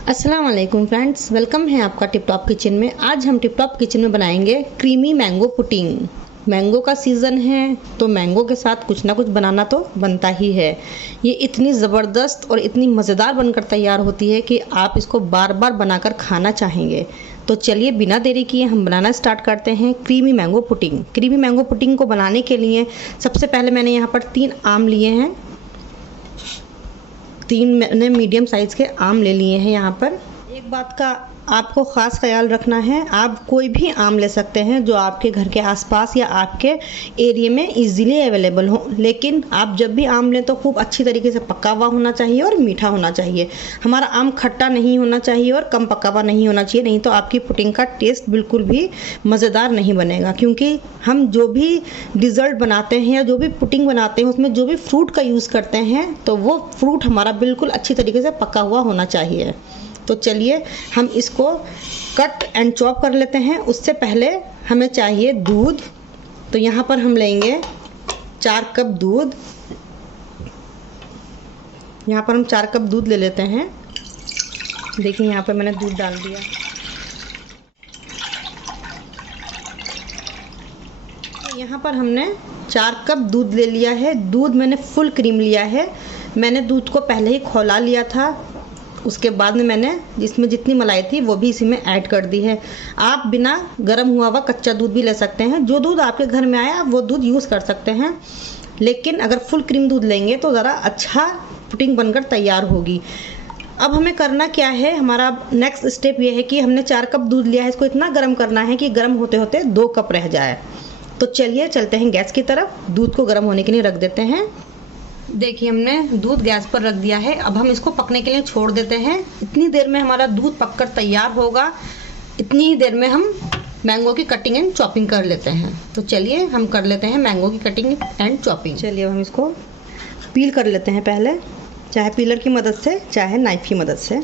अस्सलाम वालेकुम friends, welcome है आपका टिप टॉप किचन में। आज हम टिप टॉप किचन में बनाएंगे क्रीमी मैंगो पुडिंग। मैंगो का सीज़न है तो मैंगो के साथ कुछ ना कुछ बनाना तो बनता ही है। ये इतनी ज़बरदस्त और इतनी मज़ेदार बनकर तैयार होती है कि आप इसको बार बार बनाकर खाना चाहेंगे। तो चलिए बिना देरी किए हम बनाना स्टार्ट करते हैं creamy mango pudding. Creamy mango pudding को बनाने के लिए सबसे पहले मैंने यहाँ पर 3 आम लिए हैं। 3 मैंने मीडियम साइज़ के आम ले लिए हैं। यहाँ पर एक बात का आपको ख़ास ख्याल रखना है, आप कोई भी आम ले सकते हैं जो आपके घर के आसपास या आपके एरिया में इजीली अवेलेबल हो, लेकिन आप जब भी आम लें तो खूब अच्छी तरीके से पका हुआ होना चाहिए और मीठा होना चाहिए। हमारा आम खट्टा नहीं होना चाहिए और कम पका हुआ नहीं होना चाहिए, नहीं तो आपकी पुडिंग का टेस्ट बिल्कुल भी मज़ेदार नहीं बनेगा। क्योंकि हम जो भी डिज़र्ट बनाते हैं या जो भी पुडिंग बनाते हैं उसमें जो भी फ्रूट का यूज़ करते हैं तो वो फ्रूट हमारा बिल्कुल अच्छी तरीके से पका हुआ होना चाहिए। तो चलिए हम इसको कट एंड चॉप कर लेते हैं। उससे पहले हमें चाहिए दूध। तो यहाँ पर हम लेंगे 4 कप दूध। यहाँ पर हम 4 कप दूध ले लेते हैं। देखिए यहाँ पर मैंने दूध डाल दिया। यहाँ पर हमने 4 कप दूध ले लिया है। दूध मैंने फुल क्रीम लिया है। मैंने दूध को पहले ही खौला लिया था, उसके बाद में मैंने इसमें जितनी मलाई थी वो भी इसी में ऐड कर दी है। आप बिना गर्म हुआ हुआ कच्चा दूध भी ले सकते हैं। जो दूध आपके घर में आया वो दूध यूज़ कर सकते हैं, लेकिन अगर फुल क्रीम दूध लेंगे तो ज़रा अच्छा पुडिंग बनकर तैयार होगी। अब हमें करना क्या है, हमारा नेक्स्ट स्टेप ये है कि हमने 4 कप दूध लिया है, इसको इतना गर्म करना है कि गर्म होते होते 2 कप रह जाए। तो चलिए चलते हैं गैस की तरफ, दूध को गर्म होने के लिए रख देते हैं। देखिए हमने दूध गैस पर रख दिया है। अब हम इसको पकने के लिए छोड़ देते हैं। इतनी देर में हमारा दूध पककर तैयार होगा, इतनी ही देर में हम मैंगो की कटिंग एंड चॉपिंग कर लेते हैं। तो चलिए हम कर लेते हैं मैंगो की कटिंग एंड चॉपिंग। चलिए हम इसको पील कर लेते हैं पहले, चाहे पीलर की मदद से चाहे नाइफ की मदद से।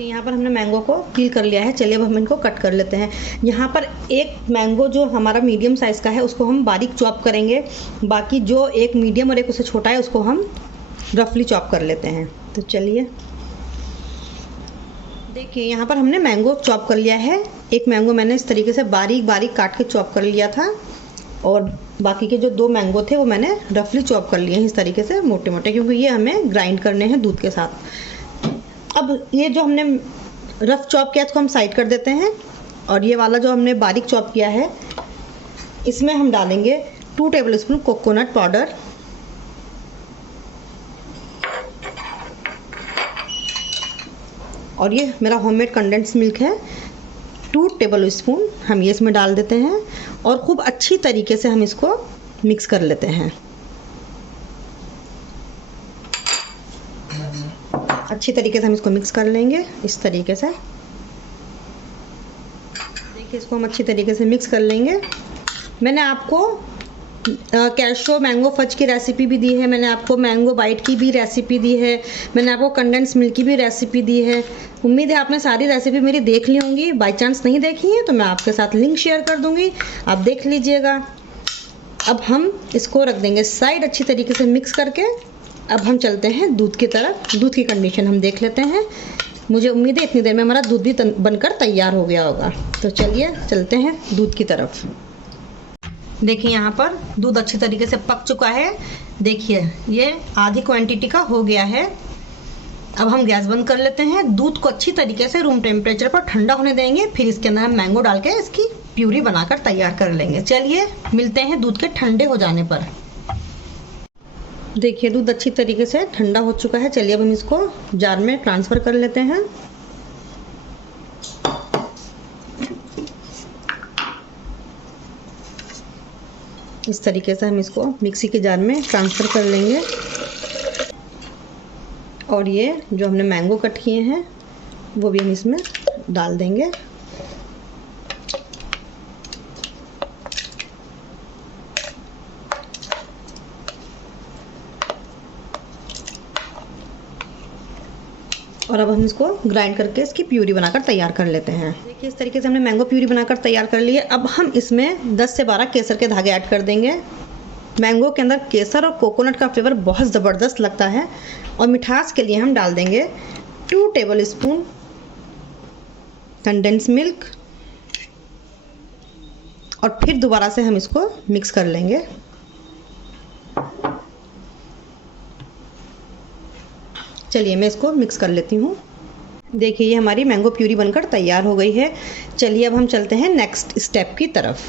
यहाँ पर हमने मैंगो को पील कर लिया है। चलिए अब हम इनको कट कर लेते हैं। यहाँ पर एक मैंगो जो हमारा मीडियम साइज़ का है उसको हम बारीक चॉप करेंगे, बाकी जो एक मीडियम और एक उससे छोटा है उसको हम रफली चॉप कर लेते हैं। तो चलिए देखिए यहाँ पर हमने मैंगो चॉप कर लिया है। एक मैंगो मैंने इस तरीके से बारीक बारीक काट के चॉप कर लिया था और बाकी के जो 2 मैंगो थे वो मैंने रफली चॉप कर लिए हैं इस तरीके से मोटे मोटे, क्योंकि ये हमें ग्राइंड करने हैं दूध के साथ। अब ये जो हमने रफ चॉप किया इसको हम साइड कर देते हैं और ये वाला जो हमने बारीक चॉप किया है इसमें हम डालेंगे 2 टेबलस्पून कोकोनट पाउडर, और ये मेरा होममेड कंडेंस मिल्क है 2 टेबलस्पून हम ये इसमें डाल देते हैं और खूब अच्छी तरीके से हम इसको मिक्स कर लेते हैं। अच्छी तरीके से हम इसको मिक्स कर लेंगे इस तरीके से। देखिए इसको हम अच्छी तरीके से मिक्स कर लेंगे। मैंने आपको कैशो मैंगो फज की रेसिपी भी दी है, मैंने आपको मैंगो बाइट की भी रेसिपी दी है, मैंने आपको कंडेंस मिल्क की भी रेसिपी दी है। उम्मीद है आपने सारी रेसिपी मेरी देख ली होंगी। बाई चांस नहीं देखी है तो मैं आपके साथ लिंक शेयर कर दूंगी, आप देख लीजिएगा। अब हम इसको रख देंगे साइड अच्छी तरीके से मिक्स करके। अब हम चलते हैं दूध की तरफ। दूध की कंडीशन हम देख लेते हैं। मुझे उम्मीद है इतनी देर में हमारा दूध भी बनकर तैयार हो गया होगा। तो चलिए चलते हैं दूध की तरफ। देखिए यहाँ पर दूध अच्छी तरीके से पक चुका है। देखिए ये आधी क्वांटिटी का हो गया है। अब हम गैस बंद कर लेते हैं। दूध को अच्छी तरीके से रूम टेम्परेचर पर ठंडा होने देंगे, फिर इसके अंदर हम मैंगो डाल के इसकी प्यूरी बनाकर तैयार कर लेंगे। चलिए मिलते हैं दूध के ठंडे हो जाने पर। देखिए दूध अच्छी तरीके से ठंडा हो चुका है। चलिए अब हम इसको जार में ट्रांसफ़र कर लेते हैं। इस तरीके से हम इसको मिक्सी के जार में ट्रांसफ़र कर लेंगे और ये जो हमने मैंगो कट किए हैं वो भी हम इसमें डाल देंगे। और अब हम इसको ग्राइंड करके इसकी प्यूरी बनाकर तैयार कर लेते हैं। देखिए इस तरीके से हमने मैंगो प्यूरी बनाकर तैयार कर ली है। अब हम इसमें 10 से 12 केसर के धागे ऐड कर देंगे। मैंगो के अंदर केसर और कोकोनट का फ्लेवर बहुत ज़बरदस्त लगता है। और मिठास के लिए हम डाल देंगे 2 टेबल स्पून कंडेंस मिल्क और फिर दोबारा से हम इसको मिक्स कर लेंगे। चलिए मैं इसको मिक्स कर लेती हूँ। देखिए ये हमारी मैंगो प्यूरी बनकर तैयार हो गई है। चलिए अब हम चलते हैं नेक्स्ट स्टेप की तरफ।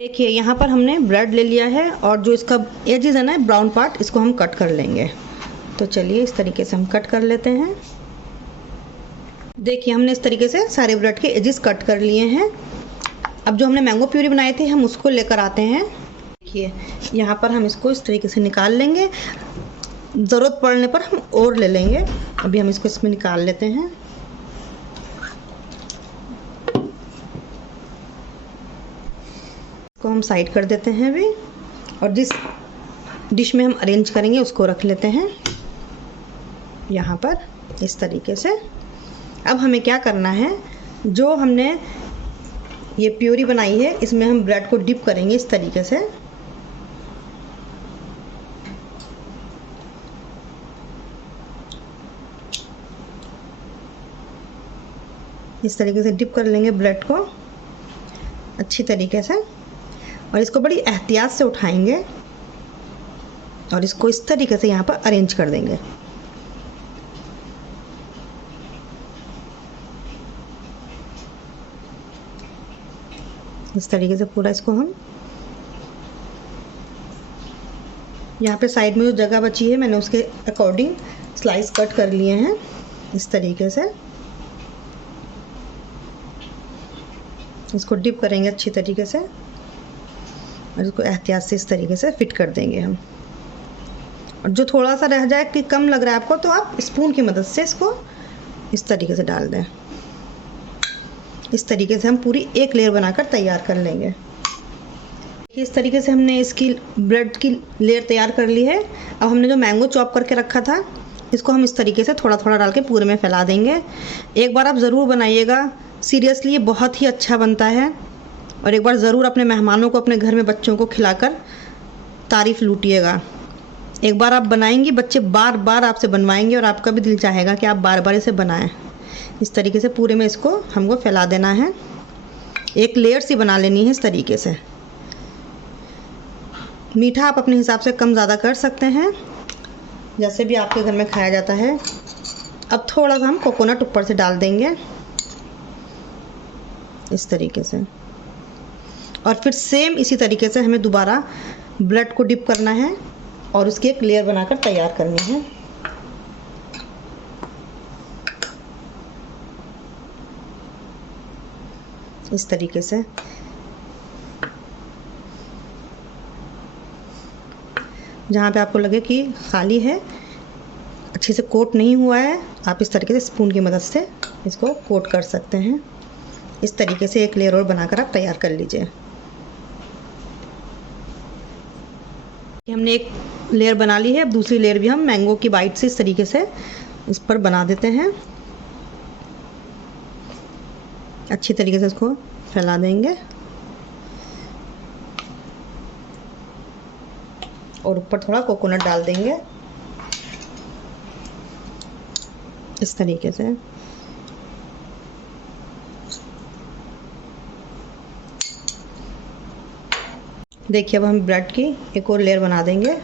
देखिए यहाँ पर हमने ब्रेड ले लिया है और जो इसका एजेस है ना ब्राउन पार्ट, इसको हम कट कर लेंगे। तो चलिए इस तरीके से हम कट कर लेते हैं। देखिए हमने इस तरीके से सारे ब्रेड के एजेस कट कर लिए हैं। अब जो हमने मैंगो प्यूरी बनाई थी हम उसको लेकर आते हैं। देखिए यहाँ पर हम इसको इस तरीके से निकाल लेंगे, ज़रूरत पड़ने पर हम और ले लेंगे। अभी हम इसको इसमें निकाल लेते हैं। इसको हम साइड कर देते हैं अभी और जिस डिश में हम अरेंज करेंगे उसको रख लेते हैं यहाँ पर इस तरीके से। अब हमें क्या करना है, जो हमने ये प्यूरी बनाई है इसमें हम ब्रेड को डिप करेंगे इस तरीके से। इस तरीके से डिप कर लेंगे ब्रेड को अच्छी तरीके से और इसको बड़ी एहतियात से उठाएंगे और इसको इस तरीके से यहाँ पर अरेंज कर देंगे। इस तरीके से पूरा इसको हम यहाँ पे साइड में जो जगह बची है मैंने उसके अकॉर्डिंग स्लाइस कट कर लिए हैं इस तरीके से। इसको डिप करेंगे अच्छी तरीके से और इसको एहतियात से इस तरीके से फिट कर देंगे हम। और जो थोड़ा सा रह जाए कि कम लग रहा है आपको तो आप स्पून की मदद से इसको इस तरीके से डाल दें। इस तरीके से हम पूरी एक लेयर बनाकर तैयार कर लेंगे। इस तरीके से हमने इसकी ब्रेड की लेयर तैयार कर ली है। अब हमने जो मैंगो चॉप करके रखा था इसको हम इस तरीके से थोड़ा थोड़ा डाल के पूरे में फैला देंगे। एक बार आप ज़रूर बनाइएगा, सीरियसली ये बहुत ही अच्छा बनता है। और एक बार ज़रूर अपने मेहमानों को, अपने घर में बच्चों को खिलाकर तारीफ़ लूटिएगा। एक बार आप बनाएंगी, बच्चे बार बार आपसे बनवाएंगे और आपका भी दिल चाहेगा कि आप बार बार इसे बनाएं। इस तरीके से पूरे में इसको हमको फैला देना है। एक लेयर सी बना लेनी है इस तरीके से। मीठा आप अपने हिसाब से कम ज़्यादा कर सकते हैं, जैसे भी आपके घर में खाया जाता है। अब थोड़ा सा हम कोकोनट ऊपर से डाल देंगे इस तरीके से और फिर सेम इसी तरीके से हमें दोबारा ब्रेड को डिप करना है और उसकी एक लेयर बनाकर तैयार करनी है। इस तरीके से जहाँ पे आपको लगे कि खाली है, अच्छे से कोट नहीं हुआ है, आप इस तरीके से स्पून की मदद से इसको कोट कर सकते हैं। इस तरीके से एक लेयर और बनाकर आप तैयार कर लीजिए। हमने एक लेयर बना ली है। अब दूसरी लेयर भी हम मैंगो की बाइट से इस तरीके से इस पर बना देते हैं। अच्छी तरीके से इसको फैला देंगे और ऊपर थोड़ा कोकोनट डाल देंगे इस तरीके से। देखिए अब हम ब्रेड की एक और लेयर बना देंगे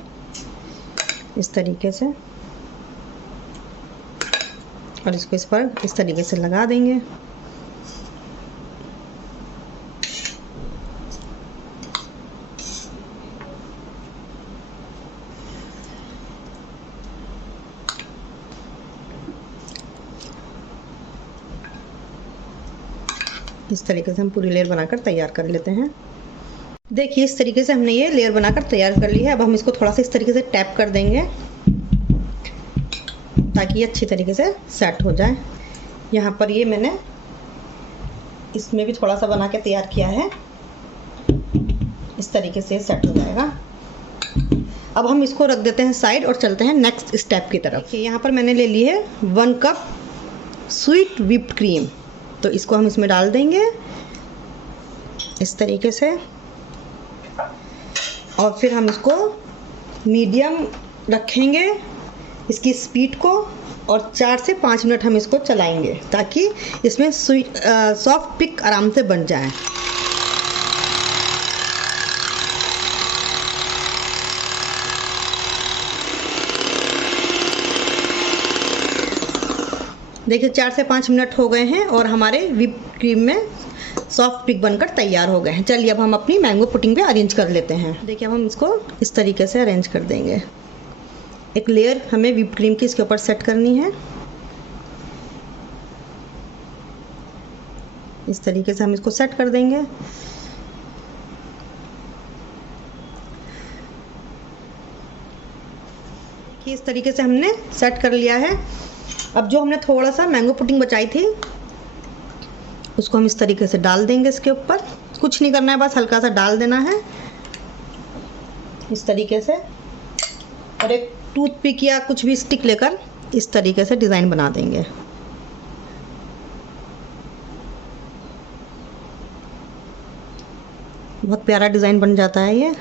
इस तरीके से और इसको इस पर इस तरीके से लगा देंगे। इस तरीके से हम पूरी लेयर बनाकर तैयार कर लेते हैं। देखिए इस तरीके से हमने ये लेयर बनाकर तैयार कर ली है। अब हम इसको थोड़ा सा इस तरीके से टैप कर देंगे ताकि ये अच्छी तरीके से सेट हो जाए। यहाँ पर ये मैंने इसमें भी थोड़ा सा बना के तैयार किया है, इस तरीके से सेट हो जाएगा। अब हम इसको रख देते हैं साइड और चलते हैं नेक्स्ट स्टेप की तरफ। देखिए यहाँ पर मैंने ले ली है 1 कप स्वीट व्हिप्ड क्रीम, तो इसको हम इसमें डाल देंगे इस तरीके से। और फिर हम इसको मीडियम रखेंगे इसकी स्पीड को, और 4 से 5 मिनट हम इसको चलाएंगे ताकि इसमें सॉफ्ट पिक आराम से बन जाए। देखिए 4 से 5 मिनट हो गए हैं और हमारे व्हिप क्रीम में सॉफ्ट पिक बनकर तैयार हो गए हैं। चलिए अब हम अपनी मैंगो पुडिंग पे अरेंज कर लेते हैं। देखिए अब हम इसको इस तरीके से अरेंज कर देंगे। एक लेयर हमें व्हिप क्रीम की इसके ऊपर सेट करनी है। इस तरीके से हम इसको सेट कर देंगे। कि इस तरीके से हमने सेट कर लिया है। अब जो हमने थोड़ा सा मैंगो पुडिंग बचाई थी उसको हम इस तरीके से डाल देंगे इसके ऊपर। कुछ नहीं करना है, बस हल्का सा डाल देना है इस तरीके से, और एक टूथपिक या कुछ भी स्टिक लेकर इस तरीके से डिज़ाइन बना देंगे। बहुत प्यारा डिज़ाइन बन जाता है ये।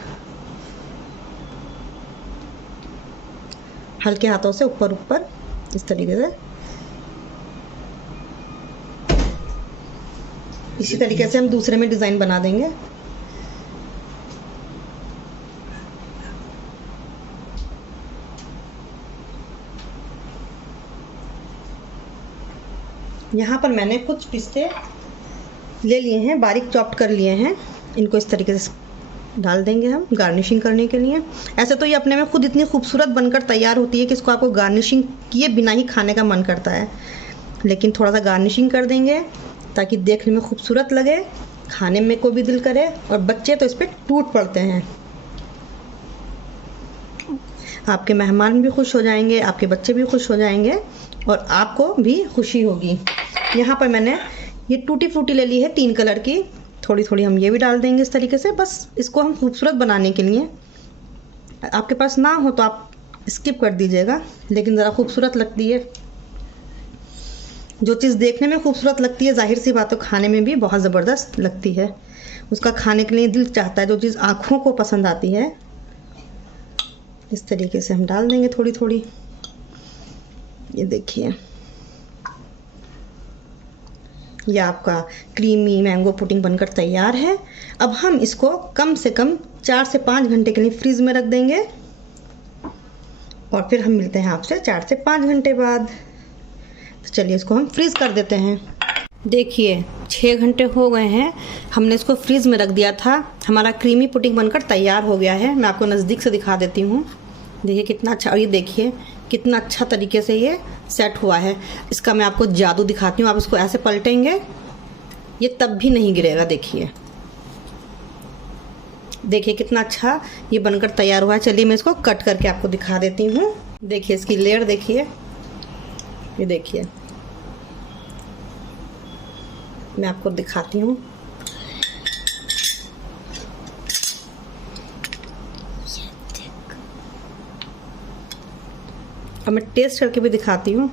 हल्के हाथों से ऊपर ऊपर इस तरीके से। इसी तरीके से हम दूसरे में डिज़ाइन बना देंगे। यहाँ पर मैंने कुछ पिस्ते ले लिए हैं, बारीक चॉप्ड कर लिए हैं। इनको इस तरीके से डाल देंगे हम गार्निशिंग करने के लिए। ऐसे तो ये अपने में खुद इतनी खूबसूरत बनकर तैयार होती है कि इसको आपको गार्निशिंग किए बिना ही खाने का मन करता है, लेकिन थोड़ा सा गार्निशिंग कर देंगे ताकि देखने में खूबसूरत लगे, खाने में को भी दिल करे, और बच्चे तो इस पर टूट पड़ते हैं। आपके मेहमान भी खुश हो जाएंगे, आपके बच्चे भी खुश हो जाएंगे और आपको भी खुशी होगी। यहाँ पर मैंने ये टूटी फ्रूटी ले ली है 3 कलर की, थोड़ी थोड़ी हम ये भी डाल देंगे इस तरीके से, बस इसको हम खूबसूरत बनाने के लिए। आपके पास ना हो तो आप स्किप कर दीजिएगा, लेकिन ज़रा खूबसूरत लगती है। जो चीज़ देखने में खूबसूरत लगती है, जाहिर सी बात तो खाने में भी बहुत ज़बरदस्त लगती है। उसका खाने के लिए दिल चाहता है। जो चीज़ आँखों को पसंद आती है, इस तरीके से हम डाल देंगे थोड़ी थोड़ी। ये देखिए, ये आपका क्रीमी मैंगो पुडिंग बनकर तैयार है। अब हम इसको कम से कम 4 से 5 घंटे के लिए फ्रीज में रख देंगे, और फिर हम मिलते हैं आपसे 4 से 5 घंटे बाद। तो चलिए इसको हम फ्रीज़ कर देते हैं। देखिए 6 घंटे हो गए हैं, हमने इसको फ्रीज़ में रख दिया था। हमारा क्रीमी पुडिंग बनकर तैयार हो गया है। मैं आपको नज़दीक से दिखा देती हूँ। देखिए कितना अच्छा, और ये देखिए कितना अच्छा तरीके से ये सेट हुआ है। इसका मैं आपको जादू दिखाती हूँ। आप इसको ऐसे पलटेंगे, ये तब भी नहीं गिरेगा। देखिए देखिए कितना अच्छा ये बनकर तैयार हुआ है। चलिए मैं इसको कट करके आपको दिखा देती हूँ। देखिए इसकी लेयर देखिए, ये देखिए मैं आपको दिखाती हूँ। अब मैं टेस्ट करके भी दिखाती हूँ।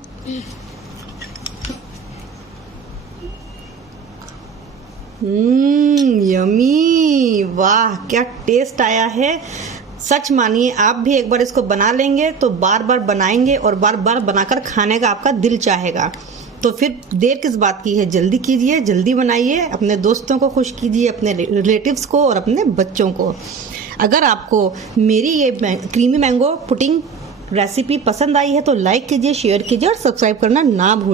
यमी, वाह क्या टेस्ट आया है। सच मानिए आप भी एक बार इसको बना लेंगे तो बार बार बनाएंगे और बार बार बनाकर खाने का आपका दिल चाहेगा। तो फिर देर किस बात की है, जल्दी कीजिए, जल्दी बनाइए, अपने दोस्तों को खुश कीजिए, अपने रिलेटिव्स को और अपने बच्चों को। अगर आपको मेरी ये क्रीमी मैंगो पुडिंग रेसिपी पसंद आई है तो लाइक कीजिए, शेयर कीजिए और सब्सक्राइब करना ना भूलिए।